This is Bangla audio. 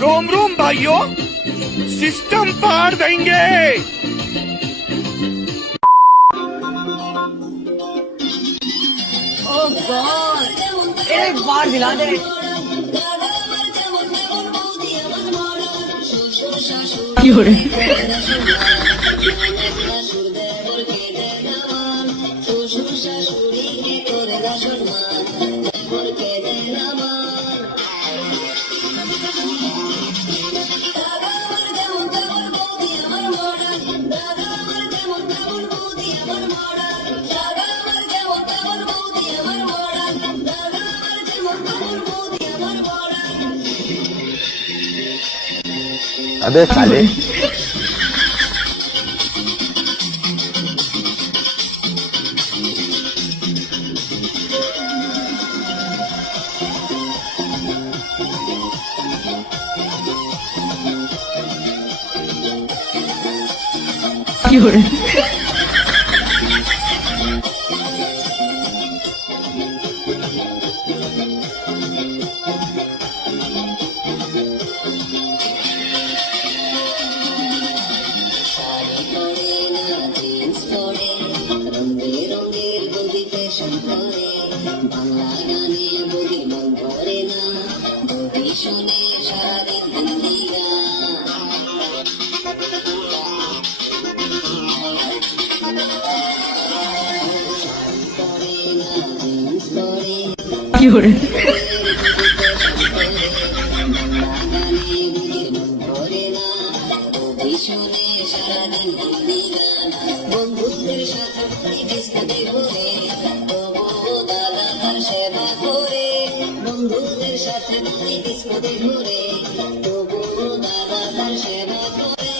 रोम रोम भाइयों, सिस्टम पार देंगे। ओह गॉड, एक बार दिला दे। अबे साले বাংলা গানে বলি মন ভরে না, বলি শোনে সারাদিন হিন্দি গান। বন্ধুদের সাথে ডিস্কোতে ঘুরে, দাদা তার সেবা করে। বন্ধুদের সাথে ডিস্কোতে ঘুরে, তবুও দাদা তার সেবা করে।